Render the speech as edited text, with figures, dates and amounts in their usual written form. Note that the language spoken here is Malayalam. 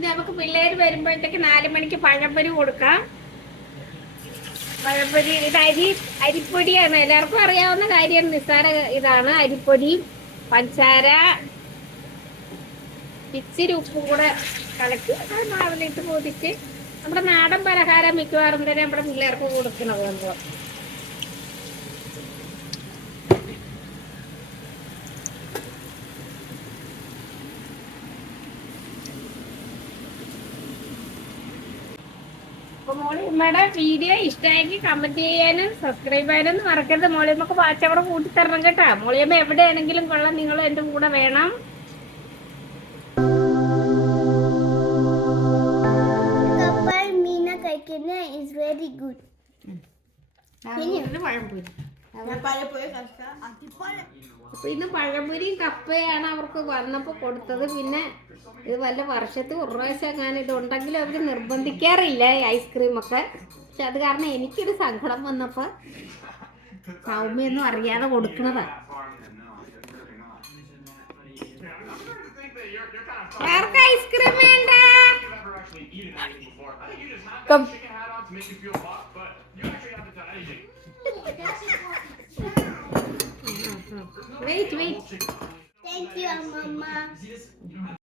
ഇനി നമുക്ക് പിള്ളേർ വരുമ്പോഴത്തേക്ക് 4 മണിക്ക് പഴംപൊരി കൊടുക്കാം. പഴംപൊരി ഇത് അരിപ്പൊടിയാണ്, എല്ലാവർക്കും അറിയാവുന്ന കാര്യമാണ്. നിസ്സാര ഇതാണ്. അരിപ്പൊടി, പഞ്ചസാര, ഇച്ചിരി ഉപ്പും കൂടെ കലക്കി മാവിലിട്ട് പൊതിച്ച് നമ്മുടെ നാടൻ പലഹാരം മിക്കവാറും തന്നെ നമ്മുടെ പിള്ളേർക്ക് കൊടുക്കുന്നത്. അപ്പൊ മോളിയമ്മയുടെ വീഡിയോ ഇഷ്ടമായെങ്കിൽ കമന്റ് ചെയ്യാനും സബ്സ്ക്രൈബ് ചെയ്യാനും മറക്കരുത്. മോളിയമ്മക്ക് വാച്ചവിടെ കൂട്ടിത്തരണം കേട്ടാ. മോളിയമ്മ എവിടെയാണെങ്കിലും കൊള്ളാം, നിങ്ങൾ എൻ്റെ കൂടെ വേണം. Is very good. അപ്പൊ ഇന്ന് പഴംപൊരിയും കപ്പയാണ് അവർക്ക് വന്നപ്പോ കൊടുത്തത്. പിന്നെ ഇത് വല്ല വർഷത്തിൽ ഒരു പ്രാവശ്യം അങ്ങനെ ഇതുണ്ടെങ്കിലും അവർ നിർബന്ധിക്കാറില്ല ഈ ഐസ്ക്രീമൊക്കെ. പക്ഷെ അത് കാരണം എനിക്കൊരു സങ്കടം വന്നപ്പോ സൗമ്യൊന്നും അറിയാതെ കൊടുക്കണതാ. ആർക്ക് ഐസ്ക്രീം വേണ്ട? Wait. Thank you, Mama.